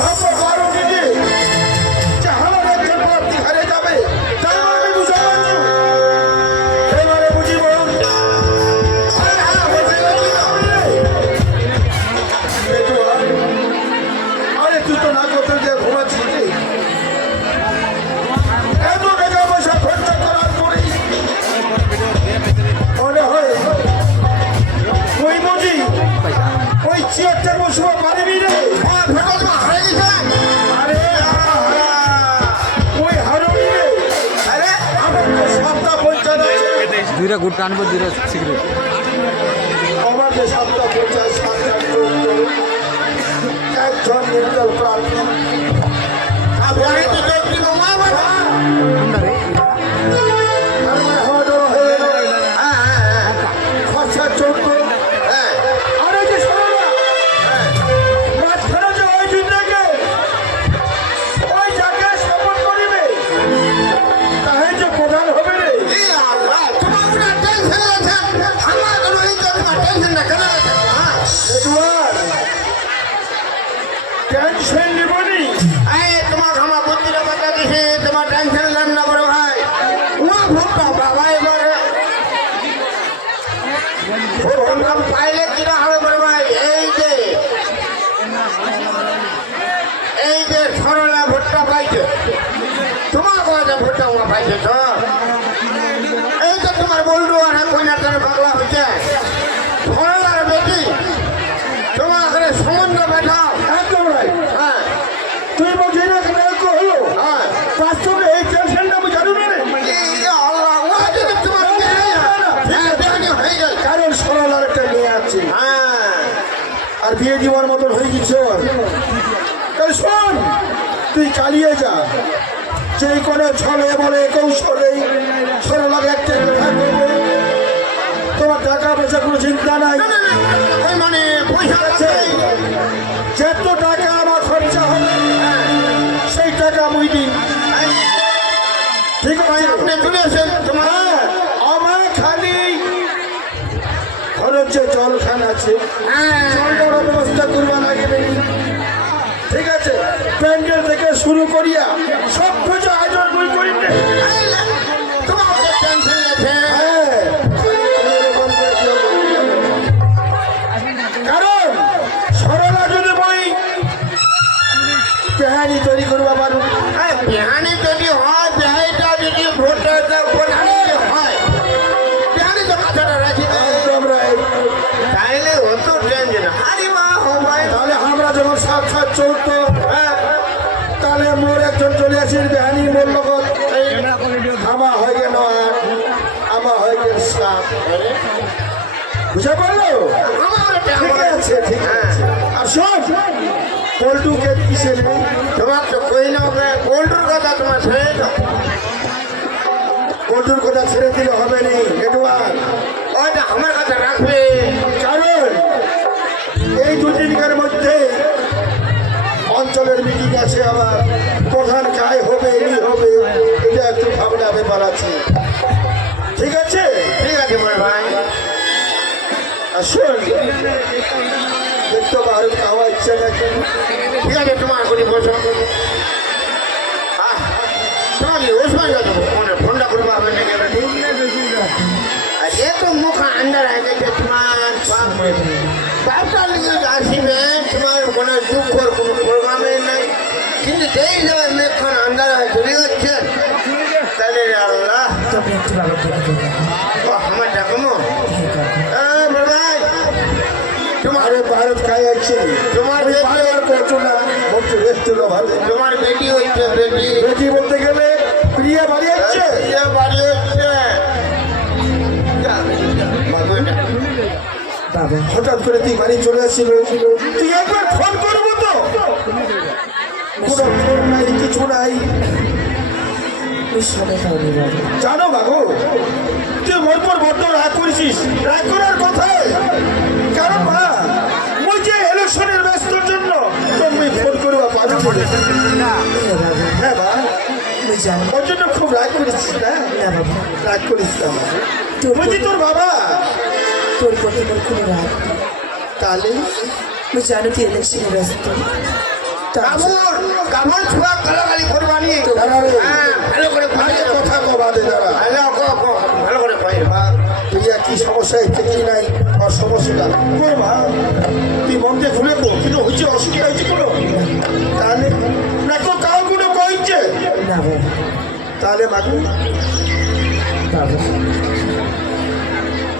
Oh, গুটকা আনব দুইটা cigarette বাবা আমার পাইছে তো? এই যে তোমার বলডু আর কইনার জন্য পাগলা হচ্ছে বেটি। তোমার এখানে সম্বন্ধ বেঠাও একদম হ্যাঁ। তুই বলছিস না কেন হলো হ্যাঁ। এই টেনশনটা আমি জানি না রে। হ্যাঁ হয়ে গেল। কারণ সরলার একটা মেয়ে আছে। হ্যাঁ। আর বিয়ে দিবার মতন হয়ে গেছ শোন তুই চালিয়ে যা। যেই কোনো ছলে বলে কৌশলে সরলার একটা দেখা তোমার টাকা পয়সা কোনো চিন্তা নাই। মানে পয়সা আছে। যত টাকা আমার খরচা হবে সেই টাকা মুই দিন ঠিক আছে? আপনি তুলেছেন তোমার হ্যাঁ, আমার খালি খরচ যে জলখান আছে। হ্যাঁ। জলটার ব্যবস্থা করবা লাগবে ঠিক আছে। প্যান্ডেল থেকে শুরু করিয়া সব কিছু আয়োজন করি চৌদ্দ হ্যাঁ তাহলে মোর একজন চলে আসির বেহানি মোর লগত। আমা হয়ে গেল আট আমা হয়ে গেল সাত। বুঝে পারল? আমার ঠিক আছে ঠিক আছে। আর শোন পল্টুকে কিসে নেই? তোমার তো কই না কথা তোমার ছেড়ে। পল্টুর কথা ছেড়ে দিলে হবে নি ওইটা আমার কাছে রাখবে। কারণ আছে প্রধান গায়ে হবে এই হবে এটা একটু ভাবনা ব্যাপার আছে ঠিক আছে? ঠিক আছে বড় ভাই। আর শোন দেখতে ভারত খাওয়া ইচ্ছে নাকি ঠিক আছে তোমার করে বসো। আহ, তোমার কি ওসমান যাব ফোনে ফোনটা করব হবে নাকি এ তো মুখ আন্ডার হয়ে গেছে তোমার বাপ বাপটা লিখে আসিবে তোমার প্রোগ্রামে নাই কিন্তু হয়ে চলে তাহলে আল্লাহ। আমার ডাকমো তোমার ভারত করছ না। বলছো ভালো। তোমার বেটি হচ্ছে বেটি। বেটি বলতে গেলে প্রিয়া বাড়ি হচ্ছে হঠাৎ করে তুই বাড়ি চলে আসছিল তুই একবার ফোন করব তো কোনো ফোন নাই কিছু নাই। জানো বাবু তুই মোর পর বড্ড রাগ করেছিস। রাগ করার কথাই কারণ মা মুই যে ইলেকশনের ব্যস্তর জন্য তুমি ফোন করবা পাবি হ্যাঁ জানি ওর জন্য খুব রাগ করেছিস না না বাবা রাগ করিস না মা। তোর তোর বাবা। তোর প্রতি মোর কোনো রাগ। তাহলে? আমি জানি তুই ইলেকশনে ব্যস্ত? কামড় কামড় ছুয়া গালাগালি করবানি। হ্যাঁ ভালো করে কথা কবা দে দাঁড়া ভালো ক ক করে কয়ে তুই কি সমস্যায় থেকে নাই আর সমস্যাটা? কো মা তুই মন দিয়ে খুলে কো কিন্তু হচ্ছে অসুবিধা হচ্ছে কোনো? তাহলে না কো কাউ কোনো কইছে? না তাহলে মাগু? বাবা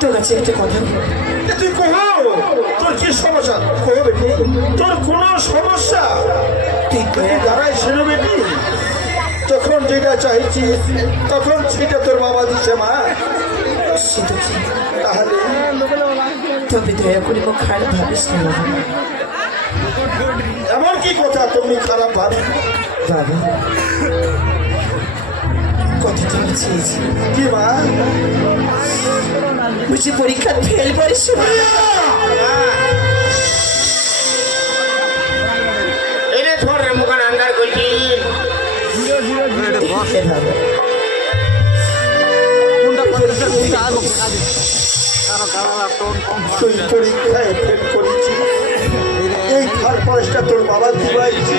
তোর কাছে একটা কথা। তুই কহ তোর কি সমস্যা? কহ বেটি? তোর কোনো সমস্যা? তুই দাঁড়াই ছিল বেটি? যখন যেটা চাইছি তখন সেটা তোর বাবা দিছে মা। তাহলে তবে দয়া করে খারাপ ভাবিস না এমন কি কথা? তুমি খারাপ ভাবে? বাবা কি মা বুঝি পরীক্ষা ফেল করিস এনে ছোড় রে মুখান আন্দার করছি পরীক্ষায় ফেল করেছি এই খার পরেশটা তোর বাবা দিবাইছে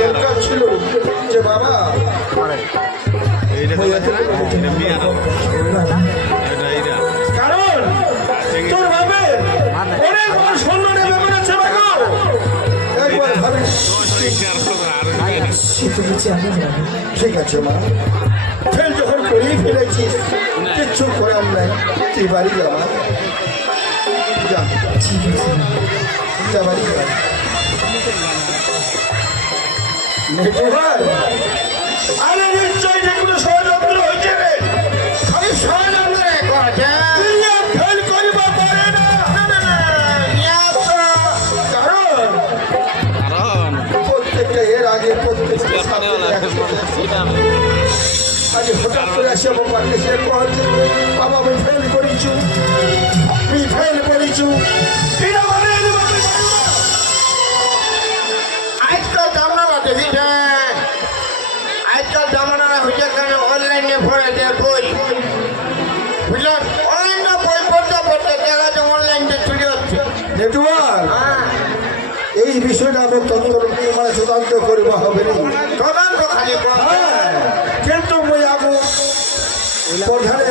দরকার ছিল যে বাবা পারে এইটা এটা মিয়া এটা এইটা। কারণ তোর বাবার অনেক বড় সম্মানের ব্যাপার আছে বাবু। একবার ভাবিস। সে তুমি জানো না ঠিক আছে মা। ফেল যখন করেই ফেলেছিস কিচ্ছু করার নাই। তুই বাড়ি যা মা। যা। ঠিক আছে যা বাড়ি যা। আরে নিশ্চয় যে কোনো ষড়যন্ত্র হয়েছে রে আমি ষড়যন্ত্র করছে ইয়া আজ হঠাৎ করে আসে আমার বাড়িতে সে কহছে বাবা আমি ফেল করেছু আমি ফেল করেছু এটা মানে আজকাল জামানা হয়েছে কেন অনলাইনে পড়ে দেয় বই। বুঝলেন? অনলাইনে বই পড়তে পড়তে দেখা যায় অনলাইনে চুরি হচ্ছে। নেটওয়ার্ক? হ্যাঁ। এই বিষয়টা আমার তদন্ত মানে তদন্ত করিবা হবে না। তদন্ত খালি হ্যাঁ, কিন্তু মই আগু প্রধানের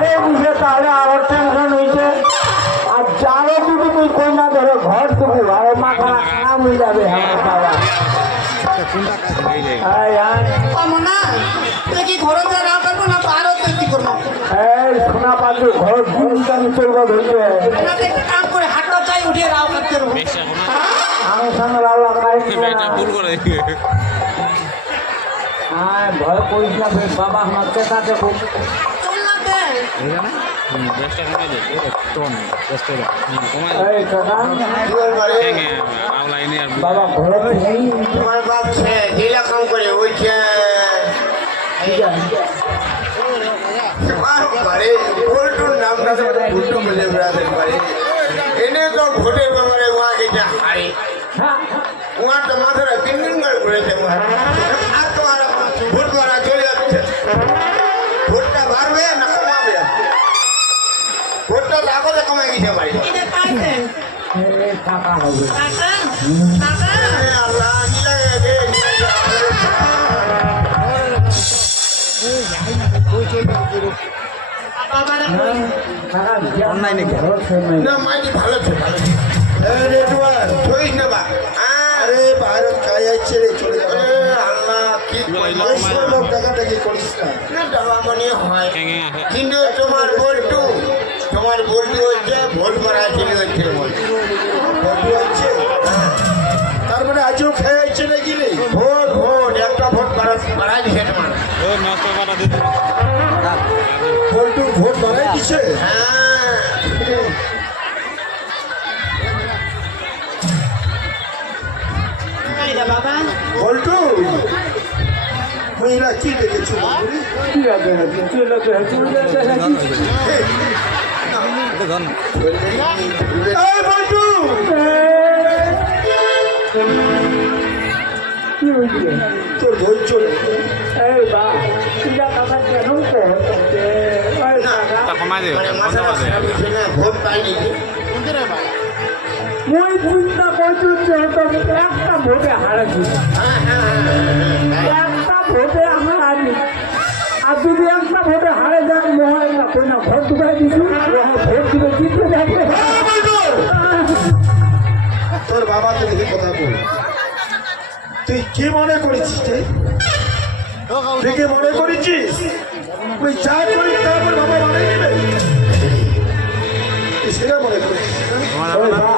হারে দিছে তাহলে আরও টেনশন হয়েছে আর যারও যদি তুই কই না ধরো ঘর থেকে আর মাথা খারাপ হয়ে যাবে আমার বাবা। ঘরে সোনা ঘর চলবে ধরছে কাম করে চাই উঠিয়ে রাও করতে ভুল ভয় করিস না আমার চেতাতে খুব চল না দে এখানে হুম বেশটা কমে যায় টোন ব্যস্ত হুম কমে এই কাকা ভেঙে আওলাইনে আর বাবা ঘরে নেই তোমার বাপ ছে, যেটা কাম করে, ওই ছে, বারে ভোল্টুর নামটা তো ভুট্টু টাকা হবে অনলাইনে ভালো ভালো আরে বাইরে কাজ আছে রে চলে যাবে আল্লাহ কি এই লোক টাকাটাকি করিস না। না দেওয়া মনে হয়। হ্যাঁ হ্যাঁ কিন্তু তোমার বল্টু তোমার বল্টু হচ্ছে ভোট মারা আছে তার মানে আজও খেয়ে যাচ্ছে নাকি রে? ভোট ভোট, একটা ভোট মারা দিছে তোমার বল্টু, ভোট বাড়াই দিছে? বল্টু, মহিলা কি তোর ধৈর্য এই বা তুই টাকা কেন ওই টাকা তা কমাই দে বন্ধ মাথা করে দে। খারাপ হচ্ছে না ভোট পাইনি মই চিন্তা করছি একটা ভোটে হারাচ্ছি একটা ভোটে আমরা আর যদি একটা ভোটে হারে যাক মহাই না কই না ভোট দুটাই দিছি ভোট দিবে জিতে যাবে বাবাকে দেখে কথা বল। তুই কি মনে করেছিস তুই কি মনে করেছিস তুই যা করিস তারপর বাবা মানে নেবে। তুই সেটা মনে করিস। ওই বা,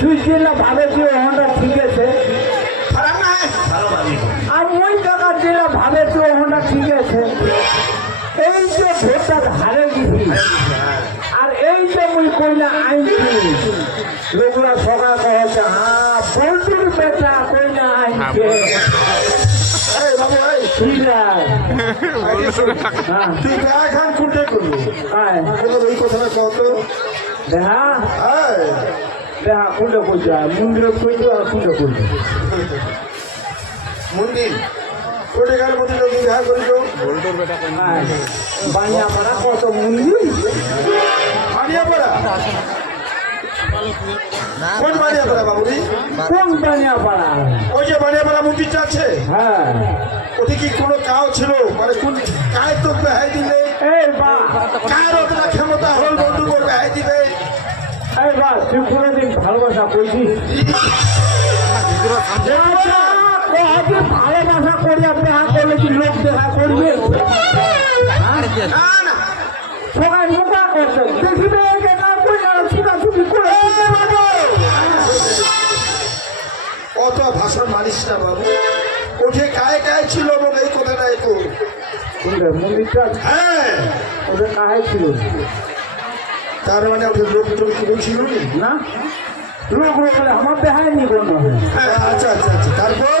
তুই যেটা ভাবেছি ওখানটা ঠিক আছে? না ভাবি আর ওই টাকা যেটা ভাবেছি ওখানটা ঠিক আছে? এই যে ভোটটা হারে গেছি আর এই কইলা আইনছি লোকরা সকাল কহছে হ্যাঁ বন্ধুর বেটা কইলা কইছে মন্দিরে মন্দির কোটে গার মধ্যে লোক দেখা করিস বল্টুর বেটা কোন আয়। বানিয়া মারা কত মন্দির কোন বাবুরি? কোন ওই যে মন্দিরটা আছে? হ্যাঁ। ওটি কি কোনো কাও ছিল? মানে কোন কায় তো বেহাই দিলে এই বা। কার অতটা ক্ষমতা হল বন্ধু করে বেহাই দিবে? এই বা তুই কোনোদিন ভালোবাসা কবে ভালোবাসা করিয়া দেখা করলে কি? লোক দেখা করবে হ্যাঁ? সবাই মোটা করছে দেখিবে যে না কইলা ছুটাছুটি করে অত ভাষণ মানিস না বাবু ওঠে কায় কায় ছিল এবং এই কথাটা একটু হ্যাঁ ওদের কাহাই ছিল তার মানে ওদের লোক টোক কেউ ছিল না? লোক বলে আমার দেখায় নি হ্যাঁ, আচ্ছা আচ্ছা আচ্ছা তারপর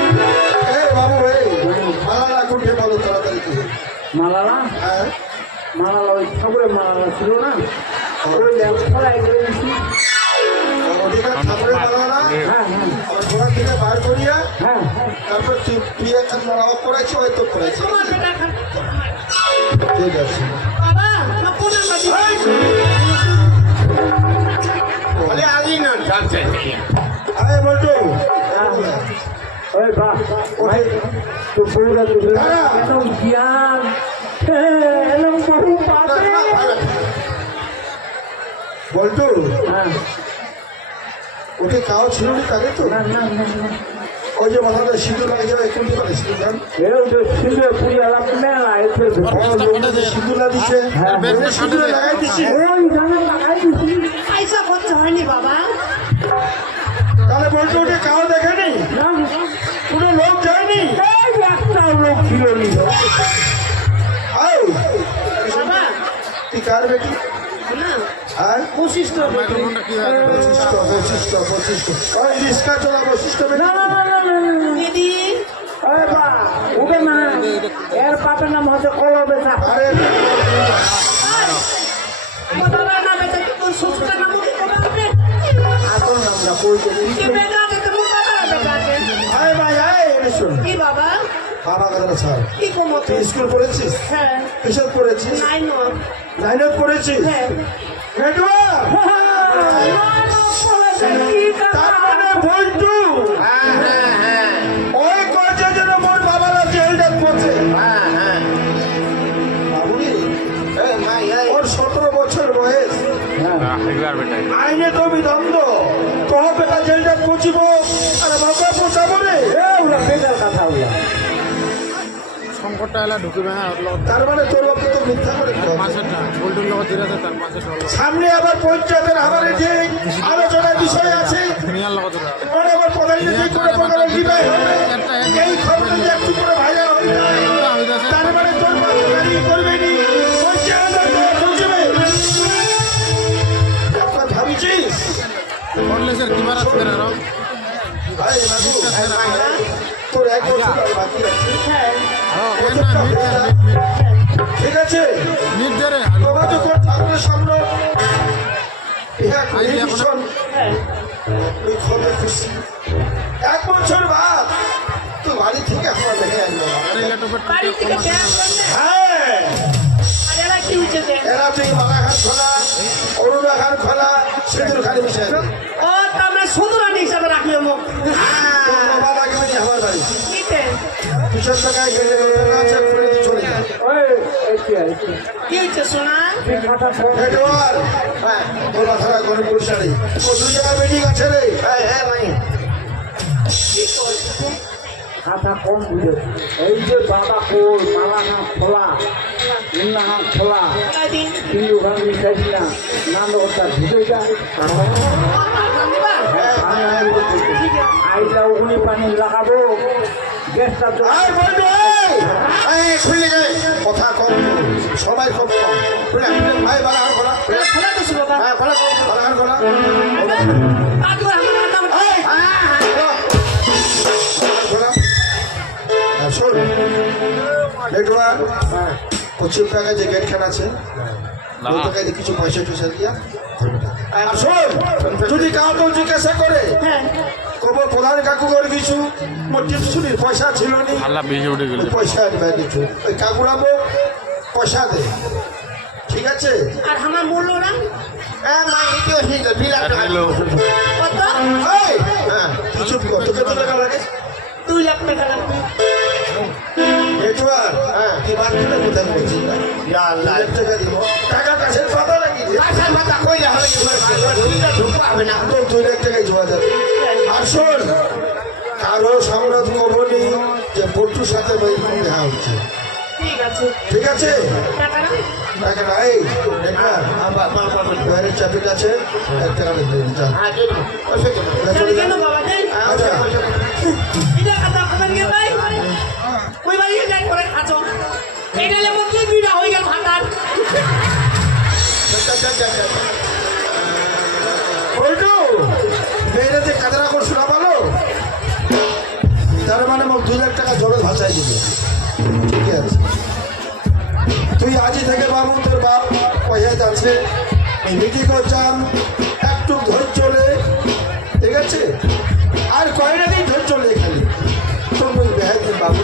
মালালা? হ্যাঁ মালালা ওই ঠাকুরের মালালা ছিল না? ওই লেপড়াই গেছি অধিকার না হ্যাঁ হ্যাঁ। হ্যাঁ তারপর তুই তুই একটা মালা করাইছি ওই তো করাইছি তোমার বেটা খান। ঠিক আছে আরে বলটু। ওই বা ভাই তো বউরা তো এরকম জ্ঞান এরকম বহু পাবে বলটু হ্যাঁ। ওকে কাও ছিল তাকে তো না না না ওই যে মাথাটা সিঁদুর লাগে যাবে কোনটি পারে সিঁদুর খান এই যে সিলে মেলা এসে সিঁদুর না দিছে লাগাই দিছি ওই জানা লাগাই দিছি পয়সা খরচা হয়নি বাবা। তাহলে বলতে ওঠে কাউ দেখেনি না কোনো লোক যায়নি এই একটা লোক ছিল নি। আয় বাবা। তুই কার বেটি। আর কি হয়েছে বৈশিষ্ট্য বৈশিষ্ট্য বৈশিষ্ট্য। ওই রিস্কা চলা বৈশিষ্ট্য বেটি। দিদি। এই বা, ওটা না এর বাপের নাম হচ্ছে কলবে চাপা আরে। আসল নামটা কই বাবা কথা ছাড় কি তুই স্কুল পড়েছিস? হ্যাঁ। কিসব পড়েছিস? নাই নো লাইনত পড়েছিস? হ্যাঁ। তার মানে বলটু হ্যাঁ হ্যাঁ হ্যাঁ ওই করছে যেন মোর বাবারা হ্যাঁ হ্যাঁ বাবুনি এই ওর সতেরো বছর বয়স। আইনে তো আমি দ্বন্দ্ব তো বেটা জেলটা পচিব আর বাবা পচাবো রে। বেকার কথা সংকটটা এলা ঢুকিবে হ্যাঁ ওর লগত। তার মানে তোর বাবা তো মিথ্যা করে দিল। পাঁচেরটা গোল্ডের লগত জিরাতে তার পাঁচেরটা ওর লগত। সামনে আবার পঞ্চায়েতের আমার ঠিক আলোচনার বিষয় আছে দুনিয়ার লগত পরে আবার প্রধানমন্ত্রী করে প্রধান বিদায় হবে। এই খবর একটু করে ভাইয়া হয়ে তার মানে তোর গাড়ি করবে নি। তোর ভাবিছিস? করলে স্যার কি বারাত করে আরও? ভাই বাবু তোর এক বছর বাকি আছে। ঠিক আছে? মিট দে রে বাবা যখন ঠাকুরের সামনে। হ্যাঁ এক বছর বাদ। তুই বাড়ি থেকে আমার দেখে হ্যাঁ। এরা তুই বালাঘাট খোলা অরুণাঘাট খোলা সিঁদুর খালি মিশে ও তামরা সুদরানি হিসাবে রাখলে মুখ। আমার বাড়ি। দুশো গেলে আছে ফিরে দিয়ে চলে এইটি কি হচ্ছে সোনা? হ্যাঁ তোর মাথাটা কোনো পরিষ্কার নেই। ও দুই জায়গায় মিটিং আছে রে। এই এই মাই খাতা কম বুঝে? এই যে বাবা কোল মালা হাত খোলা মুন্না হাত খোলা দিন হিন্দু গান মিশাইছি না নাম ওটা ভিজে যা আইলা উনি পানি লাগাবো। খুলে গে কথা কম। সবাই কম। খুলে ভাই খোলা খোলা। হ্যাঁ খোলা খোলা খোলা শোন পশ্চিম টাকায় যে গেটখান আছে ওই টাকায় কিছু পয়সা টয়সা দিয়া আর শোন যদি কাউ কেউ জিজ্ঞাসা করে হ্যাঁ। কবর প্রধান কাকু করে কিছু টিপসুনির পয়সা ছিল নি? আল্লাহ বেশি উঠে গেল। ওই পয়সা আনবে কিছু। ওই কাকুরাবো পয়সা দে। ঠিক আছে? আর আমার মূল্য না? হ্যাঁ তুই চুপ কর তোকে তো টাকা লাগে? দুই লাখ টাকা লাগবে। নেটওয়ার্ক হ্যাঁ কি বাদ কোথায় ইয়া লাখ টাকা দিব। টাকা কাছে পাতা লাগি কথা কইলে হবে কি হবে না তোর দুই লাখ জমা যাবে আর শোন কারও সামনে কবনি যে বটুর সাথে দেখা হচ্ছে ঠিক আছে বাইরের চাবিটা আছে এক টাকা আচ্ছা বলটু, মেয়েরা যে কাজরা করছ না বলো? তার মানে মোক দুই লাখ টাকা জলে ভাসাই দিবে। ঠিক আছে। তুই আজই থেকে বাবু, তোর বাপ পয়সা যাচ্ছে। মিটি করছাম একটু ধৈর্য লে। ঠিক আছে? আর কয়টা দিন ধৈর্য লে খালি তোর বাবু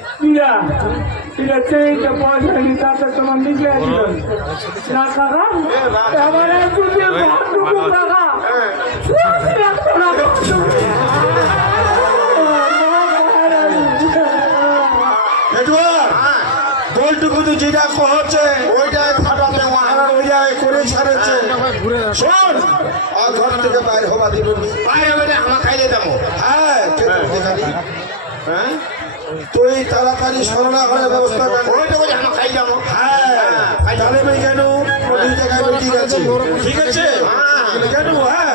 ইয়া এটা চেয়ে পয়সা কি তাতে তোমার নিজে আসবে না কাকা? একটু দিয়ে তো যেটা কহছে ওইটাই ফাটাতে আর ওই জায়গায় করে ছাড়েছে। শোন আর ঘর থেকে বাইরে হবা দিব না। বাইরে বেড়ে আমার খাইলে দেবো। হ্যাঁ দেখাবি? হ্যাঁ? তুই তাড়াতাড়ি সরলা ঘরের ব্যবস্থা কর। ওইটা বলে আমার খাই যাব। হ্যাঁ কেন? দুই জায়গায় মিটিং আছে। ঠিক আছে। কেন? হ্যাঁ